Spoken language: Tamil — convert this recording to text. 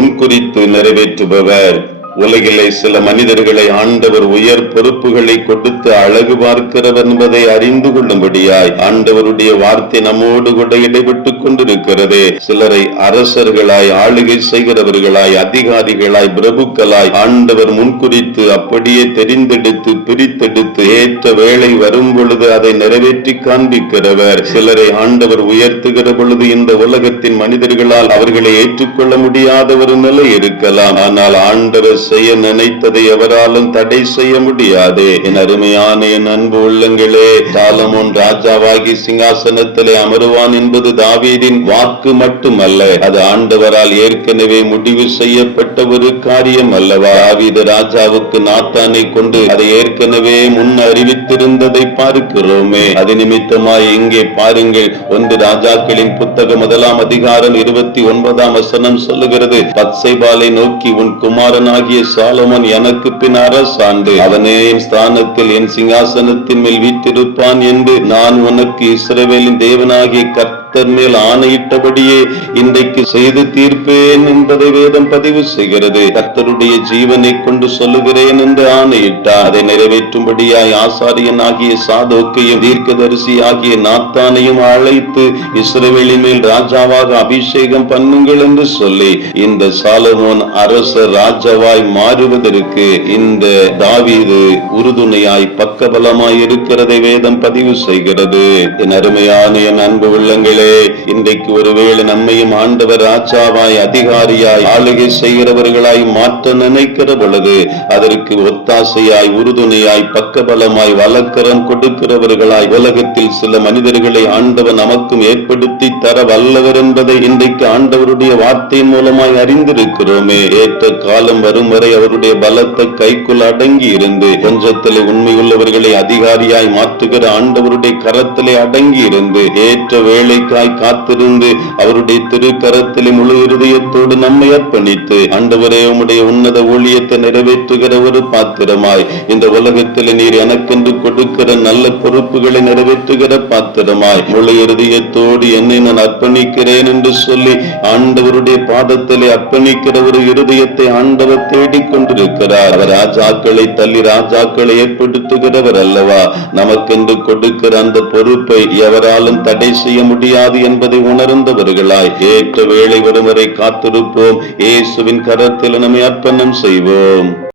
முன்குறித்து நிறைவேற்றுபவர். உலகிலே சில மனிதர்களை ஆண்டவர் உயர் பொறுப்புகளை கொடுத்து அழகு பார்க்கிறவர் என்பதை அறிந்து கொள்ளும்படியாய் ஆண்டவருடைய வார்த்தை நம்மோடு கூட இடைபெற்றுக் கொண்டிருக்கிறது. சிலரை அரசர்களாய், ஆளுகை செய்கிறவர்களாய், அதிகாரிகளாய், பிரபுக்களாய் ஆண்டவர் முன்குறித்து அப்படியே தெரிந்தெடுத்து பிரித்தெடுத்து ஏற்ற வேளை வரும் பொழுது அதை நிறைவேற்றி காண்பிக்கிறவர். சிலரை ஆண்டவர் உயர்த்துகிற பொழுது இந்த உலகத்தின் மனிதர்களால் அவர்களை ஏற்றுக்கொள்ள முடியாத ஒரு நிலை இருக்கலாம். ஆனால் ஆண்டவர் செய்ய நினைத்ததை எவராலும் தடை செய்ய முடியாது. என் அருமையான என் அன்பு உள்ளங்களே, சாலமோன் ராஜாவாகி சிங்காசனத்திலே அமருவான் என்பது தாவீதின் வாக்கு மட்டுமல்ல, அது ஆண்டவரால் ஏற்கனவே முடிவு செய்யப்பட்ட ஒரு காரியம் அல்லவா? தாவீது ராஜாவுக்கு நாத்தானை கொண்டு அதை ஏற்கனவே முன் அறிவித்திருந்ததை பார்க்கிறோமே. அது நிமித்தமாய் இங்கே பாருங்கள், 1 ராஜாக்களின் புத்தகம் 1 அதிகாரம் 29 வசனம் சொல்லுகிறது, பத்சேபாலை நோக்கி, உன் குமாரனாகிய சாலமோன் எனக்கு பின் அரசாண்டு அவனே என் ஸ்தானத்தில் என் சிங்காசனத்தின் மேல் வீற்றிருப்பான் என்று நான் உனக்கு இஸ்ரவேலின் தேவனாகிய கர்த்தர் மேல் ஆணையிட்டபடியே இன்றைக்கு செய்து தீர்ப்பேன் என்பதை வேதம் பதிவு செய்கிறது. கர்த்தருடைய ஜீவனை கொண்டு சொல்லுகிறேன் என்று ஆணையிட்டார். அதை நிறைவேற்றும்படியாய் ஆசாரியன் ஆகிய சாதோக்கையும் தீர்க்கதரிசி ஆகிய நாத்தானையும் அழைத்து இஸ்ரவேலின் மேல் ராஜாவாக அபிஷேகம் பண்ணுங்கள் என்று சொல்லி இந்த சாலமோன் அரசர் ராஜாவாய் மாறுவதற்கு இந்த தாவீது உறுதுணையாய் பக்கபலமாய் இருக்கிறதை வேதம் பதிவு செய்கிறது. என் அருமையான என் அன்பு உள்ளங்களே, இன்றைக்கு ஒருவேளை நம்மையும் ஆண்டவர் ராஜாவாய், அதிகாரியாய், ஆளுகை செய்கிறவர்களாய் மாற்ற நினைக்கிற பொழுது அதற்கு ஒத்தாசையாய், உறுதுணையாய், பக்கபலமாய், வலக்கரம் கொடுக்கிறவர்களாய் உலகத்தில் சில மனிதர்களை ஆண்டவர் நமக்கும் ஏற்படுத்தி தர வல்லவர் என்பதை இன்றைக்கு ஆண்டவருடைய வார்த்தையின் மூலமாய் அறிந்திருக்கிறோமே. ஏற்ற காலம் வரும் வரை அவருடைய பலத்தை கைக்குள் அடங்கி இருந்து கொஞ்சத்திலே உண்மையுள்ளவர்களை அதிகாரியாய் மாற்றுகிற ஆண்டவருடைய கரத்திலே அடங்கி இருந்து ஏற்ற வேலைக்காய் காத்திருந்து அவருடைய திருக்கரத்திலே முழு இருதயத்தோடு நம்மை அர்ப்பணித்து ஆண்டவரே உம்முடைய உன்னத ஊழியத்தை நிறைவேற்றுகிற ஒரு பாத்திரமாய், இந்த உலகத்தில் நீர் எனக்கென்று கொடுக்கிற நல்ல பொறுப்புகளை நிறைவேற்றுகிற பாத்திரமாய் முழு இருதயத்தோடு என்னை நான் அர்ப்பணிக்கிறேன் என்று சொல்லி ஆண்டவருடைய பாதத்திலே அர்ப்பணிக்கிற ஒரு இருதயத்தை ஆண்டவர் தேடிக்கொண்டிருக்கிறார். அவர் ராஜாக்களை தள்ளி ராஜாக்களை ஏற்படுத்துகிறவர் அல்லவா? நமக்கென்று கொடுக்கிற அந்த பொறுப்பை எவராலும் தடை செய்ய முடியாது என்பதை உணர்ந்தவர்களாய் ஏற்ற வேளை வரும் வரை காத்திருப்போம். இயேசுவின் கரத்தில் நம்மை அர்ப்பணம் செய்வோம்.